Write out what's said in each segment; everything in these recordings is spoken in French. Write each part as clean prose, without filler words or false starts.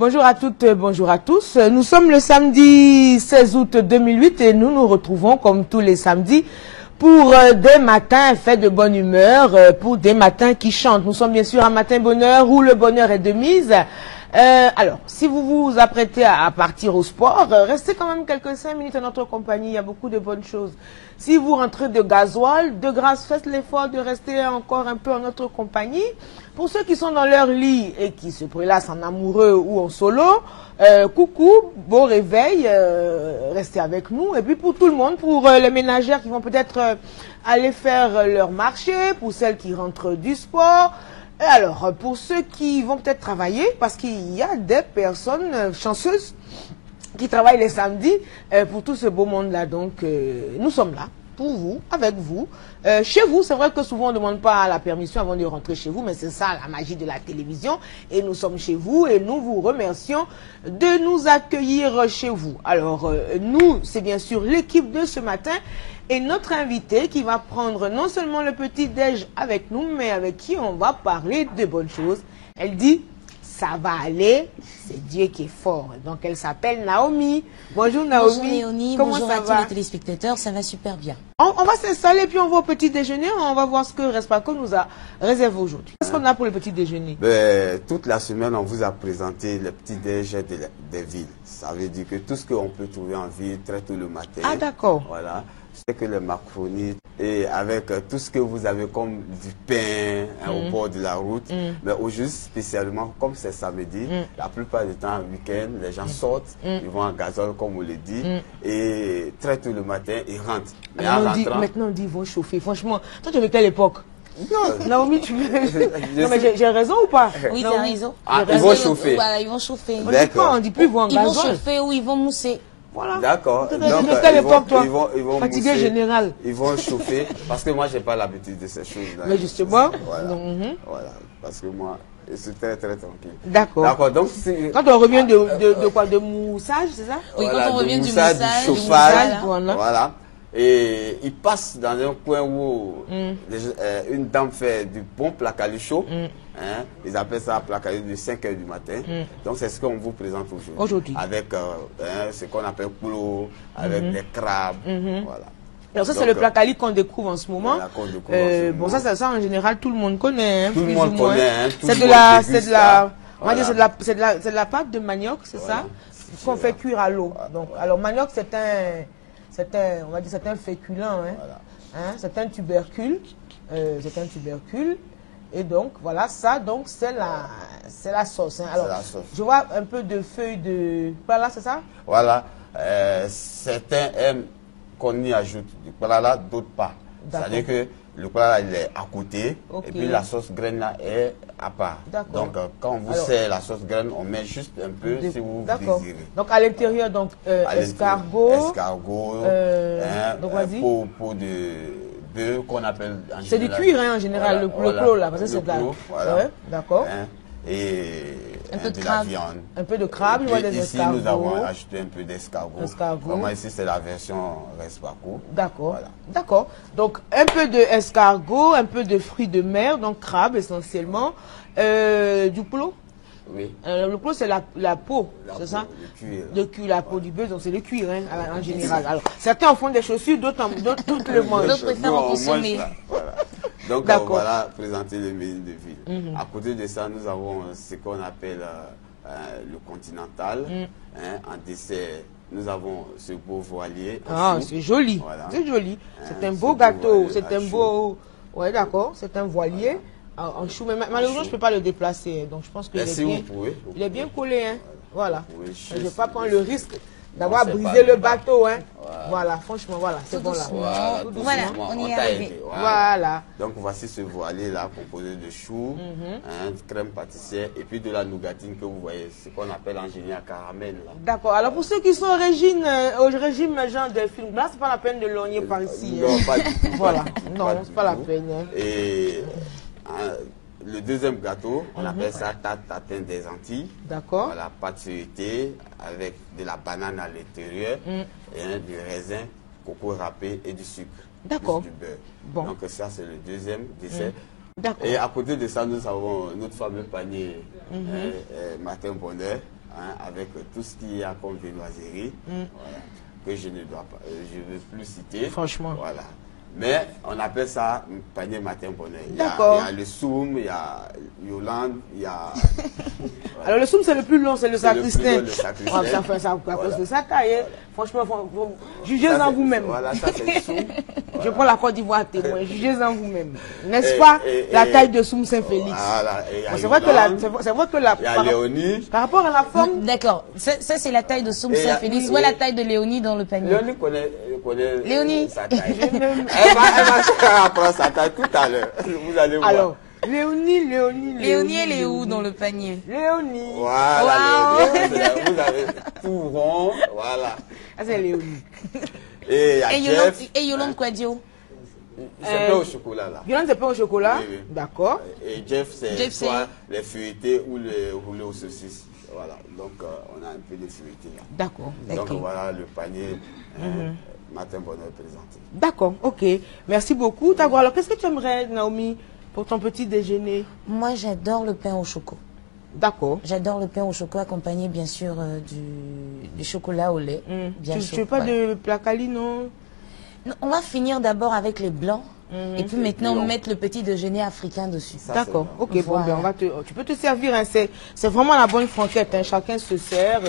Bonjour à toutes, bonjour à tous. Nous sommes le samedi 16 août 2008 et nous nous retrouvons comme tous les samedis pour des matins faits de bonne humeur, pour des matins qui chantent. Nous sommes bien sûr un matin bonheur où le bonheur est de mise. Alors, si vous vous apprêtez à partir au sport, restez quand même quelques 5 minutes à notre compagnie, il y a beaucoup de bonnes choses. Si vous rentrez de gasoil, de grâce, faites l'effort de rester encore un peu en notre compagnie. Pour ceux qui sont dans leur lit et qui se prélassent en amoureux ou en solo, coucou, beau réveil, restez avec nous. Et puis pour tout le monde, pour les ménagères qui vont peut-être aller faire leur marché, pour celles qui rentrent du sport. Et alors, pour ceux qui vont peut-être travailler, parce qu'il y a des personnes chanceuses qui travaillent les samedis, pour tout ce beau monde-là. Donc, nous sommes là, pour vous, avec vous. Chez vous, c'est vrai que souvent on ne demande pas la permission avant de rentrer chez vous, mais c'est ça la magie de la télévision. Et nous sommes chez vous et nous vous remercions de nous accueillir chez vous. Alors, nous, c'est bien sûr l'équipe de ce matin. Et notre invité qui va prendre non seulement le petit-déj avec nous, mais avec qui on va parler de bonnes choses. Elle dit, ça va aller, c'est Dieu qui est fort. Donc elle s'appelle Naomi. Bonjour Naomi. Bonjour Léonie, comment bonjour ça à va? tous les téléspectateurs, ça va super bien. On va s'installer puis on va au petit-déjeuner, on va voir ce que Respaco nous a réservé aujourd'hui. Qu'est-ce qu'on a pour le petit-déjeuner? Toute la semaine, on vous a présenté le petit-déj des villes. Ça veut dire que tout ce qu'on peut trouver en ville très tôt le matin. Ah d'accord. Voilà. C'est que le macaroni et avec tout ce que vous avez comme du pain au bord de la route. Mais aujourd'hui, spécialement, comme c'est samedi, la plupart du temps, week-end, les gens sortent, ils vont en gazole, comme on le dit, et très tôt le matin, ils rentrent. Mais maintenant, on dit ils vont chauffer. Franchement, toi, tu es de quelle époque? Non, Naomi, tu... Non, mais j'ai raison ou pas? Oui, tu as raison. Ah, ils vont chauffer. Voilà, ils vont chauffer. D'accord. On dit plus ils vont en gazole. Ils vont chauffer ou ils vont mousser. Voilà. D'accord. De quelle époque, toi? Ils vont fatigué mousser, général. Ils vont chauffer, parce que moi, je n'ai pas l'habitude de ces choses-là. Mais justement. Voilà. Voilà. Parce que moi, c'est très, très tranquille. D'accord. D'accord. Donc, quand on revient de quoi? De moussage, c'est ça? Oui, voilà, quand on revient du moussage, moussage, du chauffage. Voilà. Et il passe dans un coin où une dame fait du bon placalucho. Ils appellent ça placalucho de 5 h du matin. Donc c'est ce qu'on vous présente aujourd'hui. Avec ce qu'on appelle poulo, avec des crabes. Voilà. Alors ça, c'est le placali qu'on découvre en ce moment. Voilà, bon, ça en général, tout le monde connaît. Hein, tout le monde connaît. C'est de la pâte de manioc, c'est ça, qu'on fait cuire à l'eau. Donc, alors manioc, c'est un féculent, hein. Hein, c'est un tubercule. Et donc, voilà, ça, donc, c'est la sauce. Hein. Alors, je vois un peu de feuilles de... Voilà, c'est ça? Voilà. Certains aiment qu'on y ajoute du palala, d'autres pas. C'est-à-dire que le palala, il est à côté, et puis la sauce graine là est à part. Donc, quand on vous sert la sauce graine, on met juste un peu si vous désirez. Donc, à l'intérieur, donc, escargot. Pot de bœuf qu'on appelle en général. C'est du cuir, hein, en général, le clos là, parce que c'est de la... Voilà. D'accord. Et un peu de la viande. Un peu de crabe, il y a des escargots. Ici, nous avons ajouté un peu d'escargot. Vraiment, ici, c'est la version Respaco. D'accord. Voilà. D'accord. Donc, un peu d'escargot, un peu de fruits de mer, donc crabe essentiellement. Du poulet. Oui. Le poulet, c'est la peau, c'est ça? Le cuir, la peau du bœuf, donc c'est le cuir, hein, en général. Alors, certains en font des chaussures, d'autres le mangent. D'autres préfèrent en consommer. Donc, voilà, présenter le menu de ville. À côté de ça, nous avons ce qu'on appelle le continental. En dessert, nous avons ce beau voilier. Ah, c'est joli. Voilà. C'est joli. C'est un beau gâteau. C'est un beau... Oui, d'accord. C'est un voilier en chou. Mais malheureusement, je ne peux pas le déplacer. Donc, je pense qu'il est bien collé. Hein. Voilà. Je ne vais pas prendre le risque d'avoir brisé le bateau. Hein. Voilà, franchement, voilà, c'est bon là. Voilà, on y est arrivé. Voilà. Donc voici ce voilier là composé de choux, crème pâtissière et puis de la nougatine que vous voyez, ce qu'on appelle en génie à caramel. D'accord. Alors pour ceux qui sont au régime genre Delphine, là c'est pas la peine de logner par ici. Non, pas du tout. Voilà, non, c'est pas la peine. Hein. Et le deuxième gâteau, on appelle ça tarte tatin des Antilles. D'accord. Voilà, pâte feuilletée avec de la banane à l'intérieur, et du raisin, coco râpé et du sucre. D'accord. Du beurre. Bon. Donc ça, c'est le deuxième dessert. D'accord. Et à côté de ça, nous avons notre fameux panier Matin Bonheur, avec tout ce qu'il y a comme viennoiserie, voilà, que je ne dois pas, je veux plus citer. Franchement. Voilà. Mais on appelle ça panier Matin Bonheur. D'accord. Il y a le Soum, il y a Yolande, il y a... Voilà. Alors le soum c'est le plus long, c'est le sacristain. Ça fait ça à cause de sa taille. Hein. Franchement, jugez-en vous-même. Voilà, ça c'est le Soum. Je prends la Côte d'Ivoire témoin, jugez-en vous-même. N'est-ce pas la taille de Soum Saint-Félix? Voilà. C'est vrai que la... Il y a Léonie. Par rapport à la forme... D'accord, ça c'est la taille de Soum Saint-Félix. Où est la taille de Léonie dans le panier? Léonie connaît Léonie. sa taille. Elle va apprendre sa taille tout à l'heure. Vous allez voir. Alors, Léonie. Léonie, elle est où dans le panier? Léonie. Voilà, Léonie. Vous avez tout rond. Voilà. Ah, c'est Léonie. Et il y a Jeff. Et Yolande Quadio? C'est pain au chocolat là. Yolande, c'est pain au chocolat? Oui. D'accord. Et Jeff, c'est soit les feuilletés ou les roulés aux saucisses. Voilà. Donc, on a un peu de feuilletés là. D'accord. Donc, voilà le panier Matin Bonheur présenté. D'accord, ok. Merci beaucoup. D'accord. Alors, qu'est-ce que tu aimerais, Naomi, pour ton petit déjeuner? Moi, j'adore le pain au chocolat. D'accord. J'adore le pain au chocolat accompagné, bien sûr, du chocolat au lait. Bien Tu veux pas de placali, non? Non, on va finir d'abord avec les blancs. Et puis maintenant, mettre le petit déjeuner africain dessus. D'accord, ok, voilà. bon, ben tu peux te servir, hein, c'est vraiment la bonne franquette, hein, chacun se sert,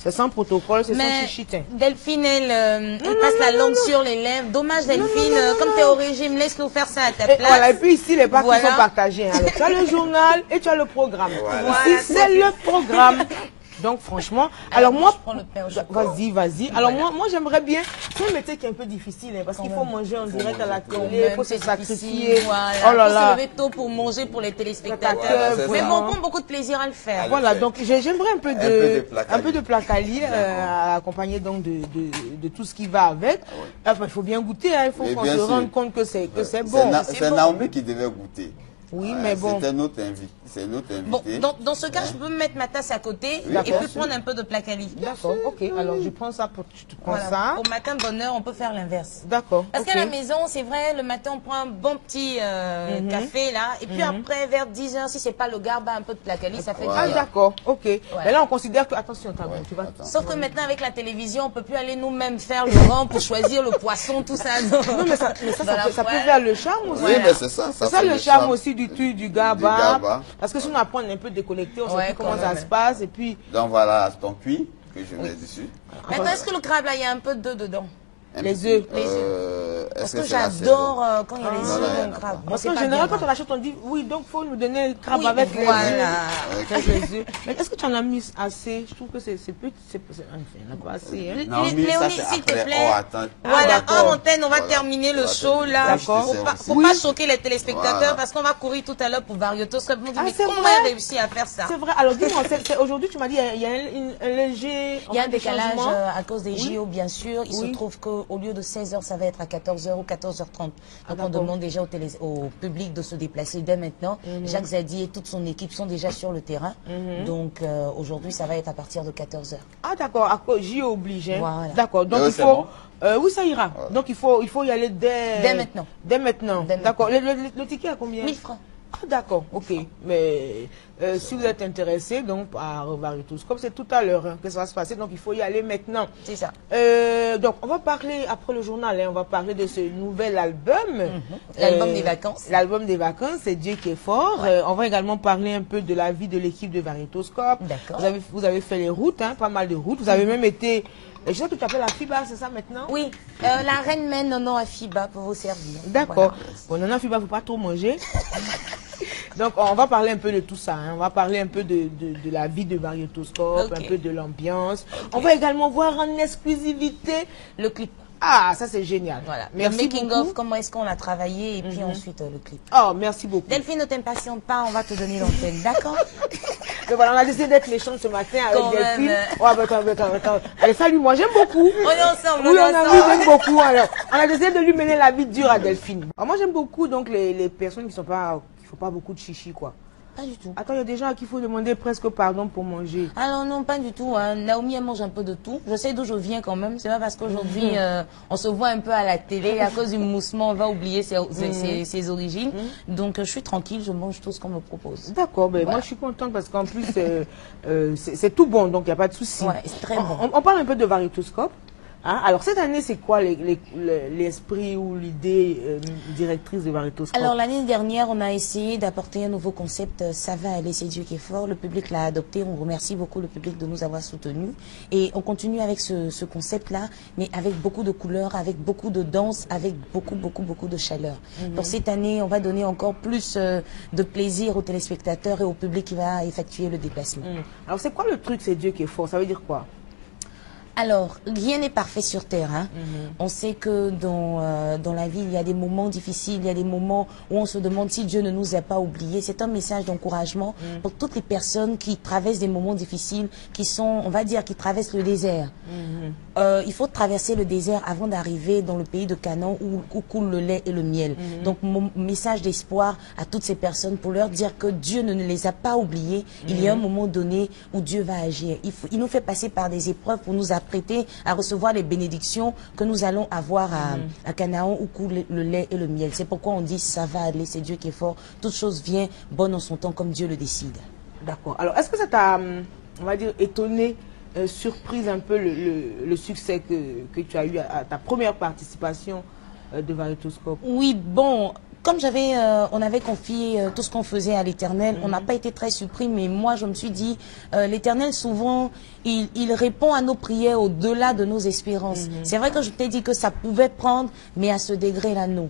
c'est sans protocole, c'est sans chichite. Hein. Delphine, elle passe la langue sur les lèvres. Dommage Delphine, comme tu es au régime, laisse-nous faire ça à ta place. Voilà, et puis ici, les parties sont partagées. Hein. Alors, tu as le journal et tu as le programme. Voilà. Ici, c'est le programme. Donc franchement, alors moi, je prends le pain au chocolat. vas-y. Alors moi j'aimerais bien, c'est un métier qui est un peu difficile, hein, parce qu'il faut manger en direct à la télé, il faut se sacrifier. Voilà. Oh là là. Il faut se lever tôt pour manger pour les téléspectateurs. Mais bon, on prend beaucoup de plaisir à le faire. Voilà, donc j'aimerais un peu de placali accompagné donc de tout ce qui va avec. Enfin, il faut bien goûter, hein, il faut qu'on se rende compte que c'est bon. C'est Naomi qui devait goûter. Oui, mais bon. C'était notre invité. Bon, dans ce cas, je peux mettre ma tasse à côté et puis prendre un peu de placali. D'accord, ok. Alors, je prends ça pour... Tu prends ça. Au matin bonheur, on peut faire l'inverse. D'accord. Parce qu'à la maison, c'est vrai, le matin, on prend un bon petit café, là. Et puis après, vers 10 h, si c'est pas le garba, un peu de placali, ça fait du Ah, bien. d'accord, ok. Mais là, on considère que... Attention, tu vas... Sauf que maintenant, avec la télévision, on peut plus aller nous-mêmes faire le rang pour choisir le poisson, tout ça. Non, mais ça peut faire le charme aussi. Oui, mais c'est ça. C'est ça le charme aussi du garba. Parce que si on apprend, on est un peu déconnecté, on ne sait plus comment ça se passe. Et puis... Donc voilà ton cuit que je mets dessus. Maintenant, est-ce que le crabe, là, il y a un peu d'œuf dedans? Les œufs. Parce que j'adore quand il y a les œufs dans le crabe. Parce qu'en général, quand on achète, on dit oui, donc il faut nous donner le crabe avec les œufs. Mais est-ce que tu en as mis assez? Je trouve que c'est petit. Enfin, on n'a pas assez. Léonie, s'il te plaît. Voilà, en antenne, on va terminer le show là. Pour pas choquer les téléspectateurs, parce qu'on va courir tout à l'heure pour Variotoscope. Mais comment on a réussi à faire ça? C'est vrai. Alors dis-moi, aujourd'hui, tu m'as dit il y a un léger. Il y a un décalage à cause des JO, bien sûr. Il se trouve que au lieu de 16 h, ça va être à 14 h ou 14 h 30. Donc on demande déjà au public de se déplacer dès maintenant. Jacques Zadi et toute son équipe sont déjà sur le terrain. Donc aujourd'hui, ça va être à partir de 14 h. Ah d'accord, j'y oblige. Hein. Voilà. D'accord, donc il faut... oui, ça ira. Donc il faut y aller dès maintenant. Dès maintenant. D'accord. Le ticket à combien? 1000 francs. Ah d'accord, ok. Mais si vous êtes intéressé, donc à Variotoscope, c'est tout à l'heure que ça va se passer, donc il faut y aller maintenant. C'est ça. Donc on va parler, après le journal, on va parler de ce nouvel album. L'album des vacances. L'album des vacances, c'est Dieu qui est fort. On va également parler un peu de la vie de l'équipe de Variotoscope. D'accord. Vous avez fait les routes, pas mal de routes. Vous avez même été... Je sais que tu appelles la FIBA, c'est ça maintenant? Oui, la reine mène non à FIBA pour vous servir. D'accord. Bon, non, FIBA, il ne faut pas trop manger. Donc, on va parler un peu de tout ça. Hein. On va parler un peu de la vie de Variétoscope, un peu de l'ambiance. On va également voir en exclusivité le clip. Ah, ça c'est génial. Voilà. Merci le making beaucoup. of, comment est-ce qu'on a travaillé et puis ensuite le clip. Oh, merci beaucoup. Delphine, ne t'impatiente pas, on va te donner l'antenne, d'accord? Mais voilà, on a décidé d'être méchants ce matin avec Quand Delphine. même. Oh, attends. Allez, salut, moi j'aime beaucoup. On est ensemble, Oui, on est ensemble. j'aime beaucoup. Alors, on a décidé de lui mener la vie dure à Delphine. Alors, moi j'aime beaucoup donc les personnes qui font pas beaucoup de chichi, quoi. Pas du tout. Attends, il y a des gens à qui il faut demander presque pardon pour manger. Alors non, pas du tout. Hein. Naomi, elle mange un peu de tout. Je sais d'où je viens quand même. C'est pas parce qu'aujourd'hui, on se voit un peu à la télé. À cause du moussement, on va oublier ses origines. Donc, je suis tranquille, je mange tout ce qu'on me propose. D'accord, ben Voilà. moi je suis contente parce qu'en plus, c'est tout bon, donc il n'y a pas de souci. Ouais, c'est très bon. On parle un peu de Variétoscope. Hein? Alors, cette année, c'est quoi l'esprit ou l'idée directrice de Variétoscope? Alors, l'année dernière, on a essayé d'apporter un nouveau concept. Ça va aller, c'est Dieu qui est fort. Le public l'a adopté. On remercie beaucoup le public de nous avoir soutenus. Et on continue avec ce concept-là, mais avec beaucoup de couleurs, avec beaucoup de danse, avec beaucoup de chaleur. Pour cette année, on va donner encore plus de plaisir aux téléspectateurs et au public qui va effectuer le déplacement. Alors, c'est quoi le truc, c'est Dieu qui est fort? Ça veut dire quoi? Alors, rien n'est parfait sur Terre. Hein. On sait que dans la vie, il y a des moments difficiles, il y a des moments où on se demande si Dieu ne nous a pas oubliés. C'est un message d'encouragement pour toutes les personnes qui traversent des moments difficiles, qui sont, on va dire, qui traversent le désert. Il faut traverser le désert avant d'arriver dans le pays de Canaan où coule le lait et le miel. Donc, mon message d'espoir à toutes ces personnes pour leur dire que Dieu ne les a pas oubliés. Il y a un moment donné où Dieu va agir. Il nous fait passer par des épreuves pour nous apprêter à recevoir les bénédictions que nous allons avoir à Canaan où coule le lait et le miel. C'est pourquoi on dit ça va aller, c'est Dieu qui est fort. Toute chose vient bonne en son temps comme Dieu le décide. D'accord. Alors, est-ce que ça t'a, on va dire, étonné, surprise un peu le succès que tu as eu à ta première participation de Variétoscope? Oui, bon, comme on avait confié tout ce qu'on faisait à l'Éternel, on n'a pas été très surpris, mais moi je me suis dit, l'Éternel souvent, il répond à nos prières au-delà de nos espérances. C'est vrai que je t'ai dit que ça pouvait prendre, mais à ce degré-là, non.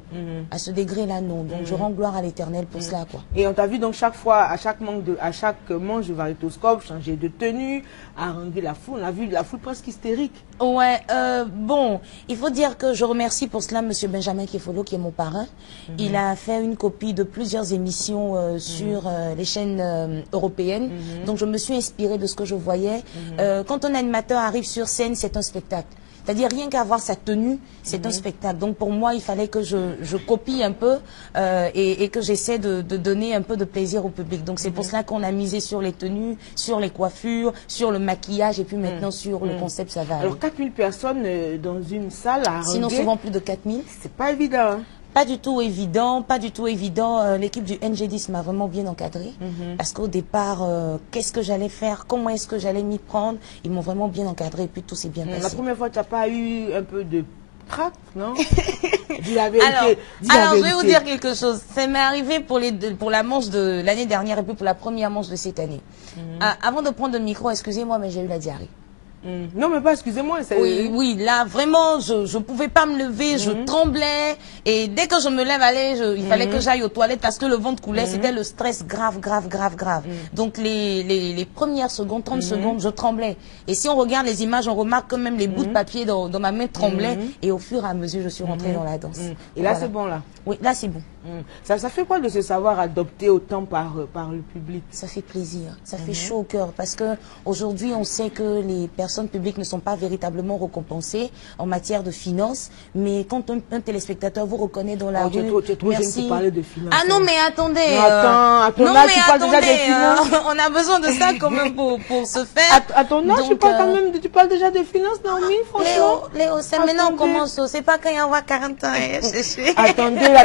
À ce degré-là, non. Donc je rends gloire à l'Éternel pour cela, quoi. Et on t'a vu donc chaque fois, à chaque manche de Variétoscope, changer de tenue, haranguer la foule. On a vu la foule presque hystérique. Ouais, bon, il faut dire que je remercie pour cela M. Benjamin Kefolo, qui est mon parrain. Il a fait une copie de plusieurs émissions sur les chaînes européennes. Donc je me suis inspirée de ce que je voyais. Quand un animateur arrive sur scène, c'est un spectacle. C'est-à-dire rien qu'à voir sa tenue, c'est un spectacle. Donc pour moi, il fallait que je copie un peu et que j'essaie de donner un peu de plaisir au public. Donc c'est pour cela qu'on a misé sur les tenues, sur les coiffures, sur le maquillage et puis maintenant sur le concept, ça va aller. Alors 4000 personnes dans une salle à haranguer. Sinon souvent plus de 4000. C'est pas évident. Hein? Pas du tout évident, pas du tout évident. L'équipe du NG10 m'a vraiment bien encadré. Parce qu'au départ, qu'est-ce que j'allais faire, comment est-ce que j'allais m'y prendre, ils m'ont vraiment bien encadré et puis tout s'est bien passé. La première fois, tu n'as pas eu un peu de craque, non? Dis la vérité. Alors, je vais vous dire quelque chose. Ça m'est arrivé pour la manche de l'année dernière et puis pour la première manche de cette année. Avant de prendre le micro, excusez-moi, mais j'ai eu la diarrhée. Non, mais pas, excusez-moi. Oui, là, vraiment, je ne pouvais pas me lever, je tremblais. Et dès que je me lève, il fallait que j'aille aux toilettes parce que le ventre coulait. C'était le stress grave. Donc, les premières secondes, 30 secondes, je tremblais. Et si on regarde les images, on remarque que même les bouts de papier dans ma main tremblaient. Et au fur et à mesure, je suis rentrée dans la danse. Et là, c'est bon, là? Oui, là, c'est bon. Ça fait quoi de se savoir adopté autant par le public? Ça fait plaisir, ça fait chaud au cœur parce que aujourd'hui on sait que les personnes publiques ne sont pas véritablement récompensées en matière de finances, mais quand un téléspectateur vous reconnaît dans la rue, tu es trop jeune pour parler de finances. Ah non mais attendez, tu parles déjà des finances. On a besoin de ça quand même pour se faire. À ton âge, tu parles déjà de finances, Naomi, franchement. Léo, c'est maintenant on commence, c'est pas quand il y a 40 ans.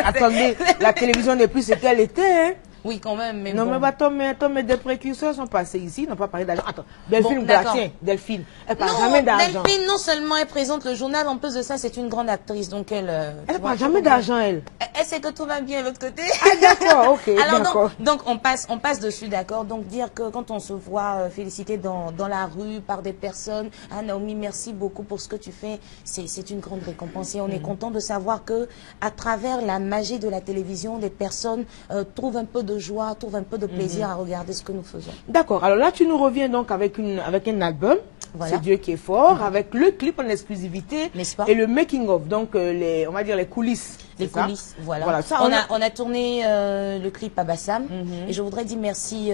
Attendez, la télévision n'est plus ce qu'elle était. Hein. Oui, quand même. Mais non, bon. mais attends, mais des précurseurs sont passés ici, ils n'ont pas parlé d'argent. Attends, Delphine, tiens, Delphine, elle parle jamais d'argent. Delphine, non seulement elle présente le journal, en plus de ça, c'est une grande actrice, donc elle... Elle parle jamais d'argent, elle. Elle sait que tout va bien de l'autre côté. Ah, d'accord, ok, alors, donc on passe dessus, d'accord. Donc dire que quand on se voit félicité dans la rue par des personnes, ah Naomi, merci beaucoup pour ce que tu fais, c'est une grande récompense. Et on est content de savoir que à travers la magie de la télévision, des personnes trouvent un peu de de joie, trouve un peu de plaisir à regarder ce que nous faisons. D'accord. Alors là, tu nous reviens donc avec un album. Voilà. C'est Dieu qui est fort, avec le clip en exclusivité pas? et le making of, donc on va dire les coulisses. Les coulisses, voilà. Ça, on a tourné le clip à Bassam et je voudrais dire merci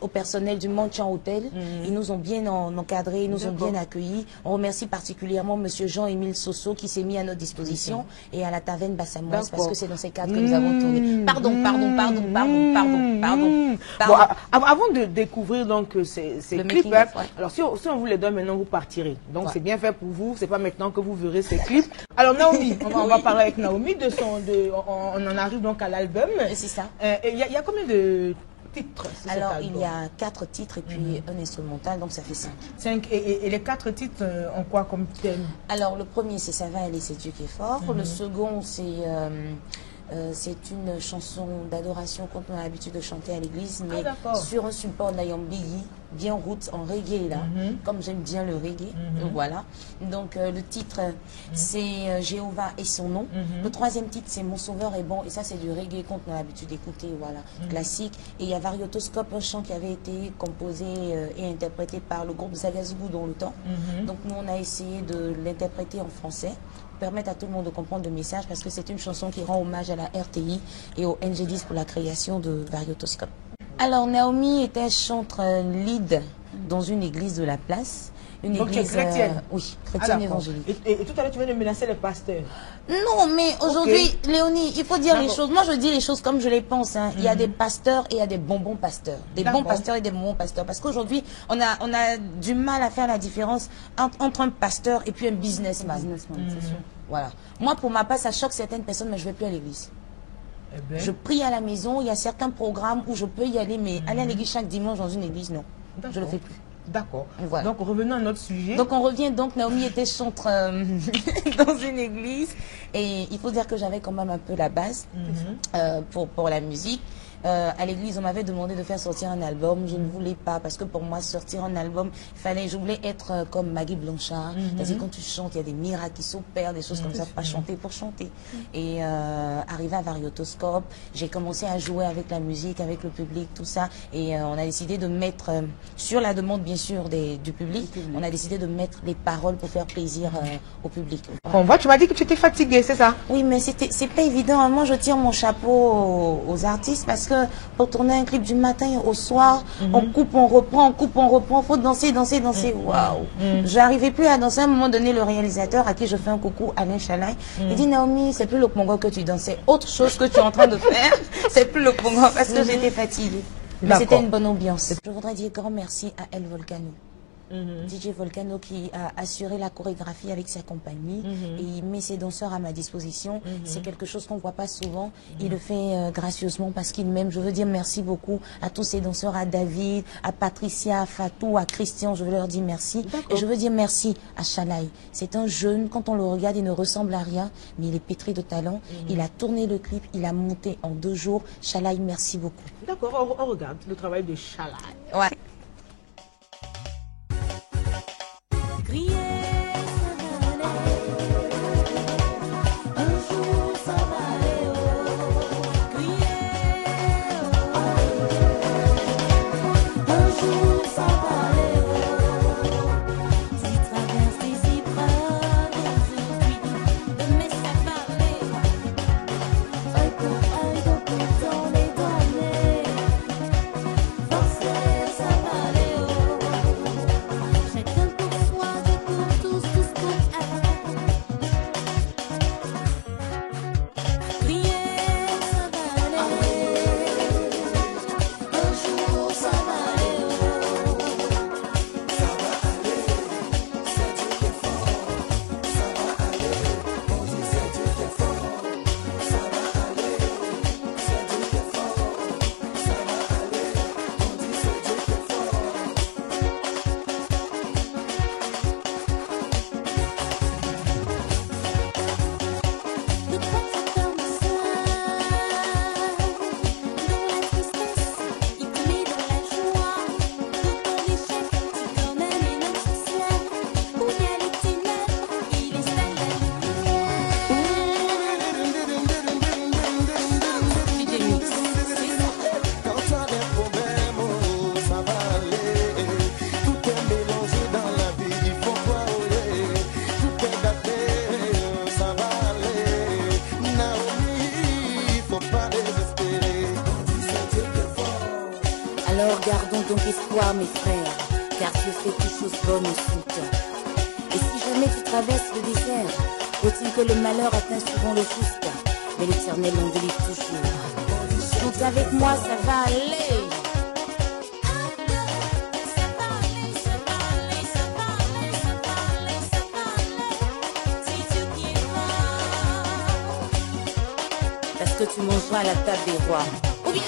au personnel du Monchan Hotel. Ils nous ont bien encadrés, ils nous ont bien accueillis. On remercie particulièrement monsieur Jean-Émile Soso qui s'est mis à notre disposition et à la taverne Bassamoise parce que c'est dans ces cadres que nous avons tourné. Pardon. Bon, avant de découvrir donc ces clips, ouais. Alors si on vous les donne maintenant, vous partirez. Donc c'est bien fait pour vous, c'est pas maintenant que vous verrez ces clips. Alors Naomi, on va parler avec Naomi on en arrive donc à l'album. C'est ça. Il y a combien de titres? Alors il y a 4 titres et puis un instrumental, donc ça fait 5. 5 et les 4 titres ont quoi comme thème? Alors le premier c'est Ça va aller, c'est Dieu qui est fort. Le second c'est une chanson d'adoration qu'on a l'habitude de chanter à l'église, mais sur un support d'Ayambili, bien roots en reggae là, comme j'aime bien le reggae. Donc voilà. Donc le titre c'est Jéhovah et son nom. Le troisième titre c'est Mon sauveur est bon, et ça c'est du reggae qu'on a l'habitude d'écouter, voilà, classique. Et il y a Variotoscope, un chant qui avait été composé et interprété par le groupe Zagazugou dans le temps. Donc nous on a essayé de l'interpréter en français, permettre à tout le monde de comprendre le message, parce que c'est une chanson qui rend hommage à la RTI et au NG10 pour la création de Variotoscope. Alors Naomi était chantre lead dans une église de la place. Une église chrétienne. Oui, chrétienne évangélique. Et tout à l'heure tu viens de menacer les pasteurs. Non, mais aujourd'hui, Léonie, il faut dire les choses. Moi, je dis les choses comme je les pense. Il y a des pasteurs et il y a des bonbons pasteurs. Des bons pasteurs et des bonbons pasteurs. Parce qu'aujourd'hui, on a du mal à faire la différence entre un pasteur et puis un businessman. C'est sûr. Voilà. Moi, pour ma part, ça choque certaines personnes, mais je ne vais plus à l'église. Je prie à la maison. Il y a certains programmes où je peux y aller, mais aller à l'église chaque dimanche dans une église, non. Je ne le fais plus. D'accord. Voilà. Donc revenons à notre sujet. Donc on revient, donc Naomi était chantre dans une église et il faut dire que j'avais quand même un peu la base pour la musique. À l'église, on m'avait demandé de faire sortir un album. Je ne voulais pas parce que pour moi, sortir un album, je voulais être comme Maggie Blanchard. C'est-à-dire quand tu chantes, il y a des miracles qui s'opèrent, des choses comme ça, pas chanter pour chanter. Et arrivé à Variotoscope, j'ai commencé à jouer avec la musique, avec le public, tout ça. Et on a décidé de mettre, sur la demande bien sûr du public, on a décidé de mettre les paroles pour faire plaisir au public. On voit, tu m'as dit que tu étais fatiguée, c'est ça? Oui, mais c'est pas évident. Moi, je tire mon chapeau aux artistes parce que pour tourner un clip du matin au soir, on coupe, on reprend, faut danser. Waouh! J'arrivais plus à danser. À un moment donné, le réalisateur à qui je fais un coucou, Alain Chalaï, il dit Naomi, c'est plus le Congo que tu dansais, autre chose que tu es en train de faire, c'est plus le Congo parce que j'étais fatiguée. Mais c'était une bonne ambiance. Je voudrais dire grand merci à El Volcano. DJ Volcano qui a assuré la chorégraphie avec sa compagnie et il met ses danseurs à ma disposition. C'est quelque chose qu'on ne voit pas souvent. Il le fait gracieusement parce qu'il m'aime. Je veux dire merci beaucoup à tous ces danseurs, à David, à Patricia, à Fatou, à Christian. Je veux leur dire merci. Et je veux dire merci à Chalaï. C'est un jeune, quand on le regarde, il ne ressemble à rien, mais il est pétri de talent. Il a tourné le clip, il a monté en 2 jours. Chalaï, merci beaucoup. D'accord, on regarde le travail de Chalaï. Ouais. Ça va Gardons donc espoir, mes frères, car Dieu fait toutes choses bonnes au son temps. Et si jamais tu traverses le désert, faut-il que le malheur atteint souvent le juste, mais l'Éternel en délivre toujours. Donc avec moi, ça va aller. Est-ce que tu mangeras à la table des rois? Ou bien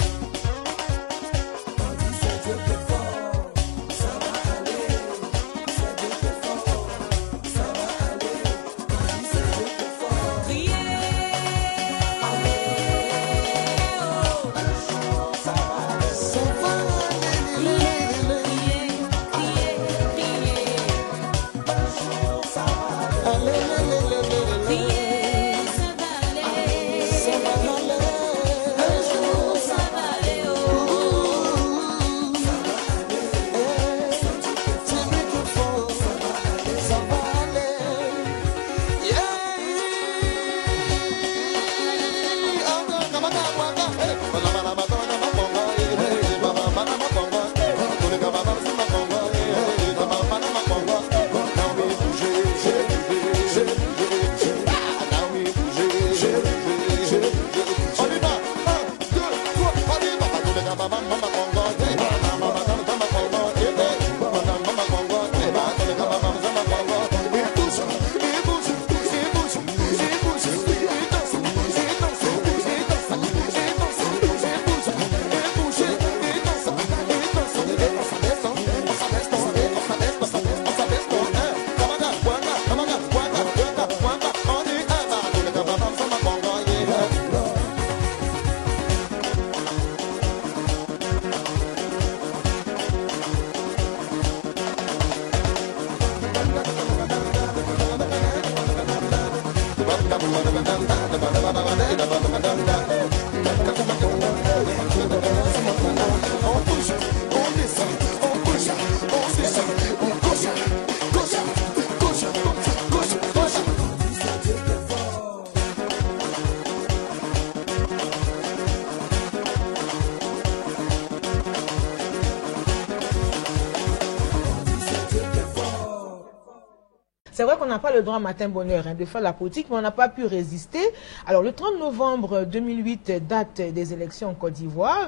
C'est vrai qu'on n'a pas le droit matin bonheur de faire la politique, mais on n'a pas pu résister. Alors le 30 novembre 2008, date des élections en Côte d'Ivoire,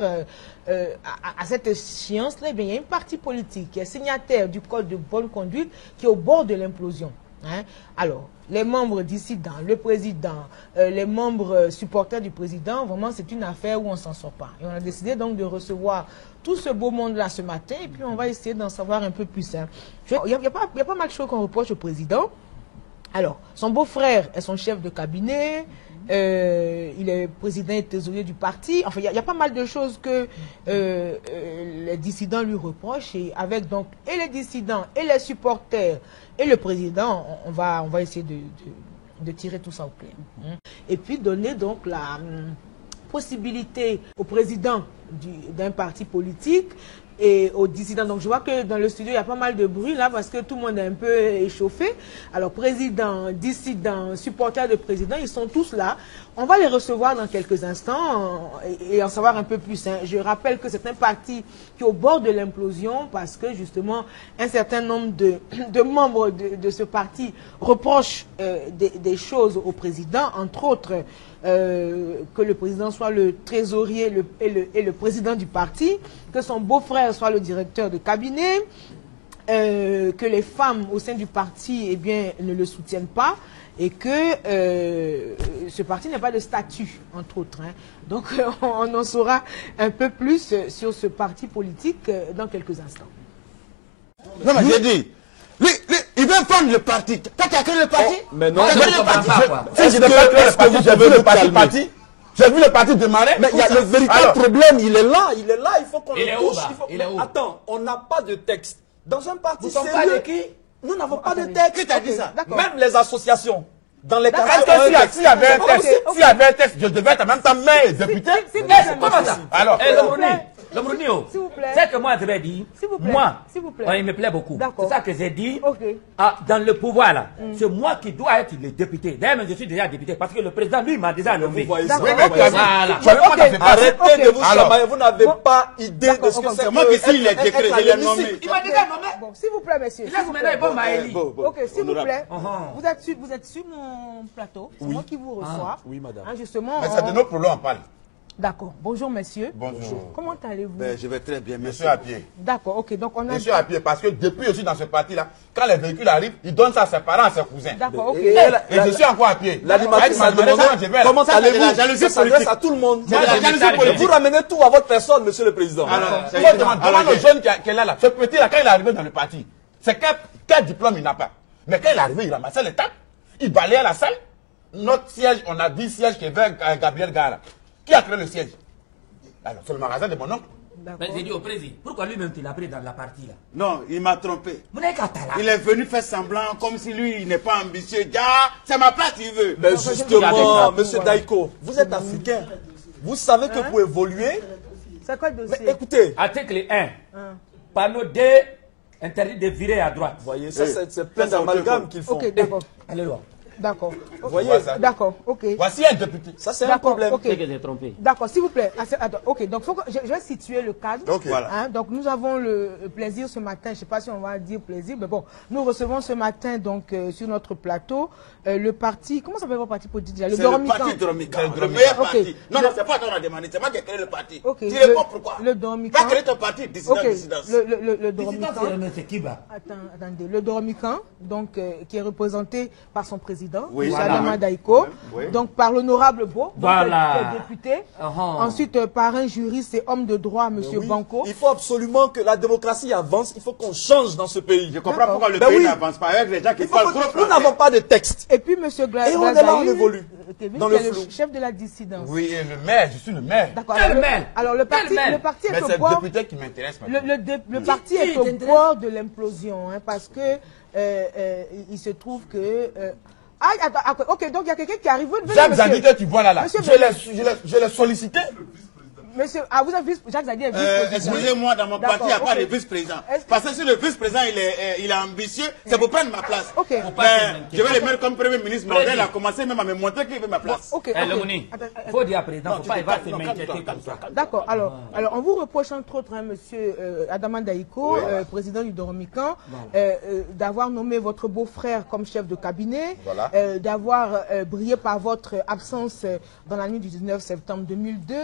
à cette échéance-là, il y a une partie politique qui est signataire du code de bonne conduite qui est au bord de l'implosion. Hein? Alors, les membres dissidents, le président, les membres supporters du président, vraiment c'est une affaire où on ne s'en sort pas. Et on a décidé donc de recevoir tout ce beau monde-là ce matin et puis on va essayer d'en savoir un peu plus. Hein. Il y a pas mal de choses qu'on reproche au président. Alors, son beau-frère est son chef de cabinet, il est président et trésorier du parti. Enfin, il y a pas mal de choses que les dissidents lui reprochent. Et avec donc et les dissidents et les supporters et le président, on va essayer de tirer tout ça au clair. Et puis donner donc la possibilité au président d'un parti politique et aux dissidents. Donc je vois que dans le studio il y a pas mal de bruit là parce que tout le monde est un peu échauffé. Alors président, dissidents, supporters de président, ils sont tous là. On va les recevoir dans quelques instants et en savoir un peu plus. Hein. Je rappelle que c'est un parti qui est au bord de l'implosion parce que justement un certain nombre de membres de ce parti reprochent des choses au président, entre autres que le président soit le trésorier et le président du parti, que son beau-frère soit le directeur de cabinet, que les femmes au sein du parti ne le soutiennent pas et que ce parti n'a pas de statut, entre autres. Hein. Donc on en saura un peu plus sur ce parti politique dans quelques instants. Non mais j'ai dit, lui, il veut prendre le parti. Toi, tu as créé le parti? Oh, mais non, je ne comprends pas, quoi. Si je n'ai pas créé le parti, j'ai vu le parti. J'ai vu le parti démarrer. Mais il y a le véritable problème, il est là, il faut qu'on le touche. Il est où? Attends, on n'a pas de texte. Dans un parti sérieux, pas de qui? Nous n'avons pas de texte. Qui t'a dit ça? Même les associations. Dans les quartiers. Parce que s'il y avait un texte, je devais être en même temps maire et député. Comment ça? Alors, Le Brunio, S'il vous plaît. c'est que moi je vais dire, S'il vous plaît. moi, S'il vous plaît. il me plaît beaucoup. D'accord. C'est ça que j'ai dit. Ok. Dans le pouvoir là, c'est moi qui dois être le député. D'ailleurs, je suis déjà député parce que le président lui m'a déjà nommé. Vous voyez ça. D'accord. Oui, mais Voilà. Arrêtez de vous Alors. chamailler, vous n'avez pas idée de ce que c'est. C'est moi qui signe les décrets, je l'ai nommé. Il m'a déjà nommé. Bon, s'il vous plaît, monsieur. Il s'il laisse vous maintenant plaît. il va m'aélir. Ok, s'il vous plaît. Uh-huh. Vous êtes sur mon plateau. C'est moi qui vous reçois. Oui, madame. Hein, justement. Mais c'est de nos problèmes, on parle. D'accord. Bonjour, monsieur. Bonjour. Comment allez-vous? Ben, je vais très bien, Je merci. suis à pied. D'accord, ok. Donc, on a. Je suis à pied parce que depuis je suis dans ce parti-là, quand les véhicules arrivent, ils donnent ça à ses parents, à ses cousins. D'accord, ok. Et je suis encore à pied. L'animatrice a demandé comment Ça, c'est de la allez-vous. jalousie Ça s'adresse politique. à tout le monde. C'est de la jalousie Et politique. vous ramenez tout à votre personne, monsieur le président. Alors, Moi, je demande au jeune qui est là, ce petit-là, quand il est arrivé dans le parti, c'est quel diplôme il n'a pas. Mais quand il est arrivé, il ramassait les tables, il balayait la salle. Notre siège, on a 10 sièges qui est vers Gabriel Gara. Qui a créé le siège? Alors, c'est le magasin de mon oncle. Mais j'ai dit au président, pourquoi lui-même tu l'as pris dans la partie là? Non, il m'a trompé. Vous n'êtes qu'à là. Il est venu faire semblant comme si lui, il n'est pas ambitieux. Ah, c'est ma place, il veut. Mais Regardez justement, ça. monsieur Daiko, vous êtes africain. Vous savez que pour évoluer, C'est quoi le mais dossier? écoutez, Article 1. Panneau 2, interdit de virer à droite. vous voyez, ça c'est plein d'amalgames qu'ils font. Ok, d'accord. Allez voir. D'accord. Vous voyez, D'accord, ok. Voici un député. ça c'est un D'accord, problème. ok. C'est que j'ai trompé. D'accord, s'il vous plaît. Attends, ok, donc je vais situer le cadre. Ok. Voilà. Hein, donc nous avons le plaisir ce matin, je ne sais pas si on va dire plaisir, mais bon, nous recevons ce matin donc sur notre plateau le parti, comment s'appelle votre parti politique déjà? Le C'est le Dormican. parti Dormican, C'est le meilleur Ok. parti. Non, Le- non, c'est pas toi qui as demandé, c'est moi qui ai créé le parti. Ok. Tu réponds pourquoi? Le Dormican. Va créer ton parti, dissident, Ok, dissidence. le Dormican. C'est qui va? Attendez, le Dormican, donc, qui est représenté par son président, Oui, M. voilà. Adama Daiko, Oui. donc par l'honorable Beau, donc, Voilà. qui est député, Uh-huh. ensuite par un juriste et homme de droit, M. Oui, Banco. il faut absolument que la démocratie avance, il faut qu'on change dans ce pays. Je comprends pourquoi le Ben pays oui. n'avance pas avec les gens qui Il faut parlent que- trop nous n'avons pas de texte. Et puis M. Et on est là, on évolue. Kevin, dans qui le est le flou. chef de la dissidence. Oui, et le maire, je suis le maire. D'accord. Quel Alors, le- maire? alors le parti, Quel maire? le parti Mais est c'est au bord. le député qui m'intéresse maintenant. Le parti est au bord de l'implosion, hein, parce que il se trouve que. Attends, ok, donc il y a quelqu'un qui arrive. Venez, Jacques monsieur. Zadi que tu vois là, Monsieur je l'ai sollicité. Monsieur, vous avez Jacques Zadi est vice-président. Excusez-moi, dans mon parti, il n'y a D'accord, pas ok. de vice-président. Est-ce que- Parce que si le vice-président il est ambitieux, c'est pour prendre ma place. Ok. Faut pas Mais s'inquiéter. je vais le mettre comme Premier ministre. Président. Il a commencé même à me montrer qu'il veut ma place. Ok, Eh, ok. le Mouni, Attends, il faut dire à président, faut tu pas, te il va calmes, se non, m'inquiéter calme-toi, comme ça. D'accord. Alors, on vous reproche entre autres, hein, monsieur Adama Daiko, président du Dormican, d'avoir nommé votre beau-frère comme chef de cabinet, Voilà. d'avoir brillé par votre absence dans la nuit du 19 septembre 2002,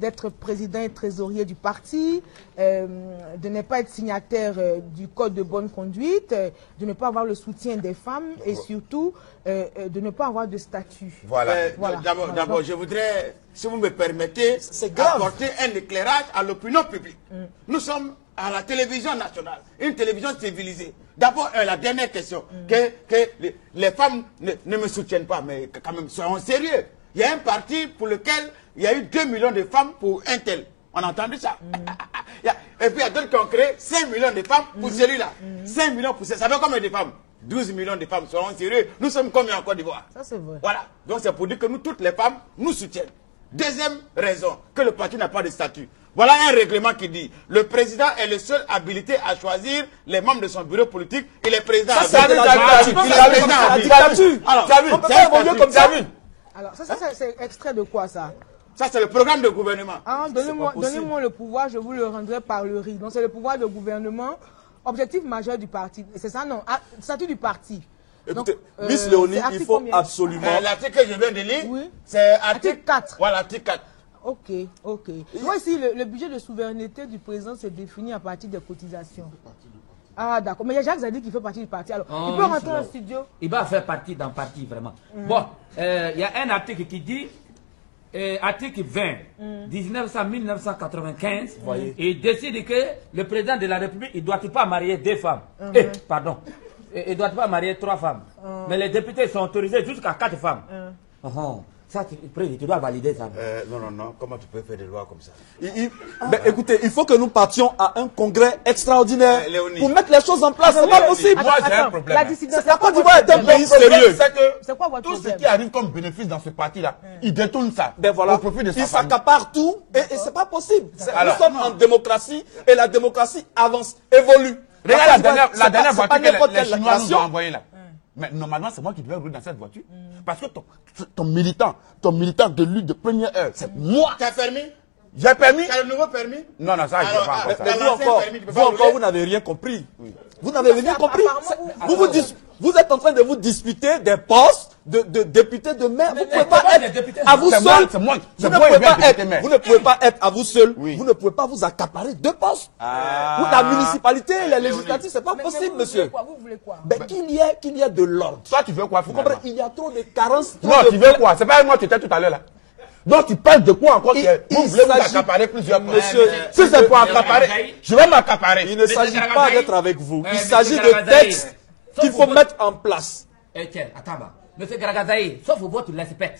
d'être président et trésorier du parti, de ne pas être signataire du code de bonne conduite, de ne pas avoir le soutien des femmes et surtout de ne pas avoir de statut. Voilà. Voilà. D'abord, je voudrais, si vous me permettez, C'est grave. apporter un éclairage à l'opinion publique. Nous sommes à la télévision nationale, une télévision civilisée. D'abord, la dernière question, que les femmes ne me soutiennent pas, mais quand même, soyons sérieux. Il y a un parti pour lequel il y a eu 2 millions de femmes pour un tel. On a entendu ça. Et puis il y a d'autres qui ont créé 5 millions de femmes pour celui-là. 5 millions pour ça. Ça fait combien de femmes? 12 millions de femmes, soyons sérieux. Nous sommes combien en Côte d'Ivoire? Ça, c'est vrai. Voilà. Donc c'est pour dire que nous, toutes les femmes, nous soutiennent. Deuxième raison, que le parti n'a pas de statut. Voilà un règlement qui dit le président est le seul habilité à choisir les membres de son bureau politique et les présidents. Ça, à c'est vie. de la dictature. Il est Ça, président c'est à la vie. dictature. Alors, Tu as vu? on On peut peut pas pas évoluer comme ça. Alors, ça, c'est extrait de quoi, ça? Ça, c'est le programme de gouvernement. Ah, possible. donnez-moi le pouvoir, je vous le rendrai par le riz. Donc, c'est le pouvoir de gouvernement, objectif majeur du parti. C'est ça, non? Statut du parti. Écoutez, Donc, Miss Léonie, c'est il article faut combien? absolument. L'article que je viens de lire, Oui. c'est Article 4. Voilà, article 4. Ok, ok. Moi, ici, le budget de souveraineté du président s'est défini à partir des cotisations. Ah, d'accord. Mais il y a Jacques Zadi qui fait partie du parti. Alors, Oh, il peut oui, rentrer c'est dans le vrai. studio. Il va faire partie d'un parti, vraiment. Bon, il y a un article qui dit, article 20, 1995, Voyez. il décide que le président de la République, il ne doit pas marier 2 femmes. Pardon. Il ne doit pas marier 3 femmes. Mais les députés sont autorisés jusqu'à 4 femmes. Ça, tu dois valider ça. Non. Comment tu peux faire des lois comme ça? Mais écoutez, il faut que nous partions à un congrès extraordinaire pour mettre les choses en place. C'est pas possible. Moi, j'ai un problème. La Côte d'Ivoire est un pays sérieux. C'est quoi votre tout ce qui arrive comme bénéfice dans ce parti-là, il détourne ça. Ben voilà, au profit de sa il famille. s'accapare tout et c'est pas possible. Nous sommes en démocratie et la démocratie avance, évolue. Regarde la dernière voiture que les Chinois nous ont nation. envoyée là. Mais normalement, c'est moi qui devais rouler dans cette voiture. Parce que ton militant de lutte de première heure, c'est moi. Tu as permis? J'ai permis. Tu as le nouveau permis? Non, ça, je ne sais pas encore ça. Mais vous encore, vous n'avez rien compris. Vous n'avez rien compris. Vous êtes en train de vous disputer des postes de députés de maire. Vous ne pouvez pas être à vous seul. Vous ne pouvez pas être à vous seul. Vous ne pouvez pas vous accaparer deux postes. La municipalité, les législatives, c'est pas possible, monsieur. Vous voulez quoi? Qu'il y ait de l'ordre. Toi, tu veux quoi? Vous comprenez? Il y a trop de carences. Non, tu veux quoi? C'est pas avec moi que tu étais tout à l'heure là. Donc tu parles de quoi encore? Vous voulez vous accaparer plusieurs fois. Monsieur, si c'est pour accaparer, je vais m'accaparer. Il ne s'agit pas d'être avec vous. Il s'agit de textes qu'il faut mettre en place. Tiens, attends, monsieur Garagazaï, sauf votre respect.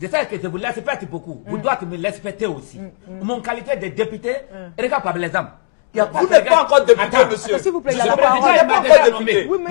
Je sais que je vous respecte beaucoup. Vous devez me respecter aussi. Mon qualité de député, regarde par les hommes. Vous n'êtes pas encore député, monsieur. S'il vous plaît, Vous n'êtes pas encore député. Oui, mais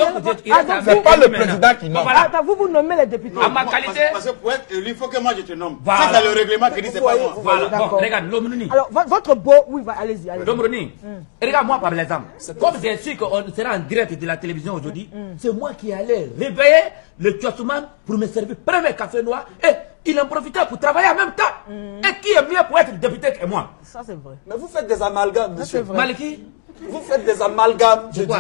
c'est pas le président qui nomme. Attends, vous nommez les députés. À ma qualité. Parce que pour être élu, il faut que moi je te nomme. Voilà. Ça, c'est le règlement qui dit c'est pas moi. Voilà, bon, regarde, l'Omroni. Alors, votre beau. Oui, allez-y. L'Omroni, regarde-moi par l'exemple. Comme j'ai su qu'on sera en direct de la télévision aujourd'hui, c'est moi qui allais réveiller le Tchotouman pour me servir premier café noir et il en profitait pour travailler en même temps. Et qui est mieux pour être député que moi? Ça, c'est vrai. Mais vous faites des amalgames, monsieur. Maliki? Vous faites des amalgames, je dis.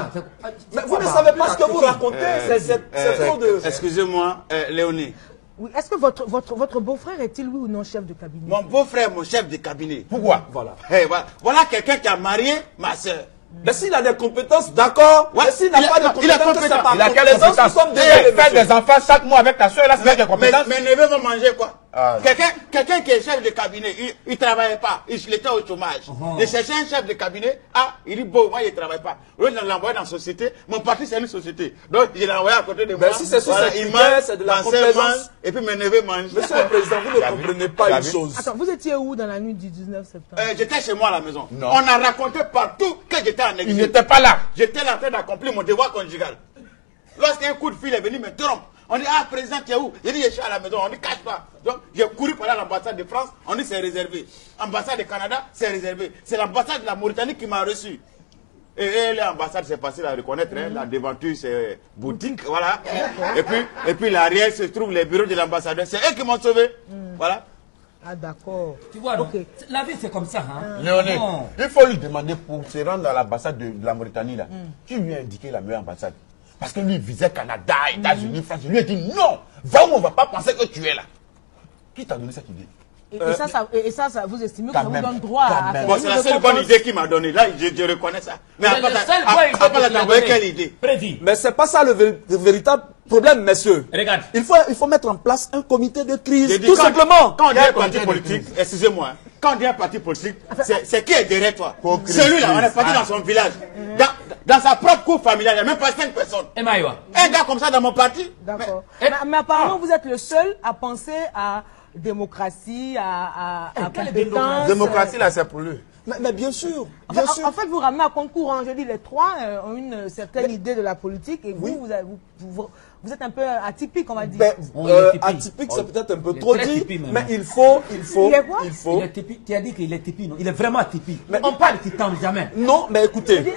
Mais vous ne savez pas ce que vous racontez. C'est trop de... Excusez-moi, Léonie. Oui, est-ce que votre beau-frère est-il, oui ou non, chef de cabinet? Mon beau-frère, mon chef de cabinet. Pourquoi? Voilà. Voilà quelqu'un qui a marié ma soeur. Mais s'il a des compétences, d'accord. Ouais, mais s'il n'a pas de compétences, c'est pas Il a quelle compétence? Faire des enfants chaque mois avec ta soeur, là, c'est des compétences. Mes neveux vont manger quoi? Quelqu'un qui est chef de cabinet, il ne travaillait pas, il était au chômage. Je cherchais un chef de cabinet, il dit bon, moi il ne travaille pas. Je l'envoie dans la société, mon parti c'est une société. Donc je l'ai envoyé à côté de moi. Si c'est sur cette il idée, mange, c'est de la ma soeur mange, complaisance. et puis mes neveux mangent. Monsieur le Président, vous ne comprenez pas une chose. Attends, vous étiez où dans la nuit du 19 septembre? J'étais chez moi à la maison. Non. On a raconté partout que j'étais en exil. Il n'était pas là. J'étais en train d'accomplir mon devoir conjugal. Lorsqu'un coup de fil est venu me trompe, on dit ah président tu es où? J'ai dit je suis à la maison, on dit cache pas. Donc j'ai couru par l'ambassade de France, on dit c'est réservé. Ambassade du Canada, c'est réservé. C'est l'ambassade de la Mauritanie qui m'a reçu. Et l'ambassade c'est facile à reconnaître, la devanture c'est boutique, voilà. Et puis l'arrière se trouve les bureaux de l'ambassadeur, c'est eux qui m'ont sauvé. Voilà. Ah d'accord. Tu vois, la vie c'est comme ça. Léonie, il faut lui demander pour se rendre à l'ambassade de la Mauritanie là. Qui lui a indiqué la meilleure ambassade? Parce que lui visait Canada, États-Unis, France. Je lui ai dit non, va où on ne va pas penser que tu es là. Qui t'a donné cette idée? Et ça, vous estimez que ça vous donne droit à faire? Bon, c'est la seule bonne idée qu'il m'a donnée. Là, je reconnais ça. Mais après, t'as envoyé quelle idée? Prédit. Mais ce n'est pas ça le véritable problème, messieurs. Regarde. Il faut mettre en place un comité de crise, Dit, tout simplement. Quand on dit un parti politique, excusez-moi, quand on dit un parti politique, c'est qui est derrière toi? Celui-là, on est parti dans son village. Dans sa propre cour familiale, il n'y a même pas 5 personnes. Et Maïwa. Un gars comme ça dans mon parti. D'accord. Mais apparemment, vous êtes le seul à penser à démocratie, à compétence. Démocratie là, c'est pour lui. Mais bien sûr, En fait, vous ramenez à concours. Je dis, les trois ont une certaine idée de la politique et vous êtes un peu atypique, on va dire. Atypique, c'est peut-être un peu trop dit, mais il faut. Il est quoi? Il est typique. Tu as dit qu'il est typique, non? Il est vraiment atypique. Mais on parle qui tente jamais. Non, mais écoutez,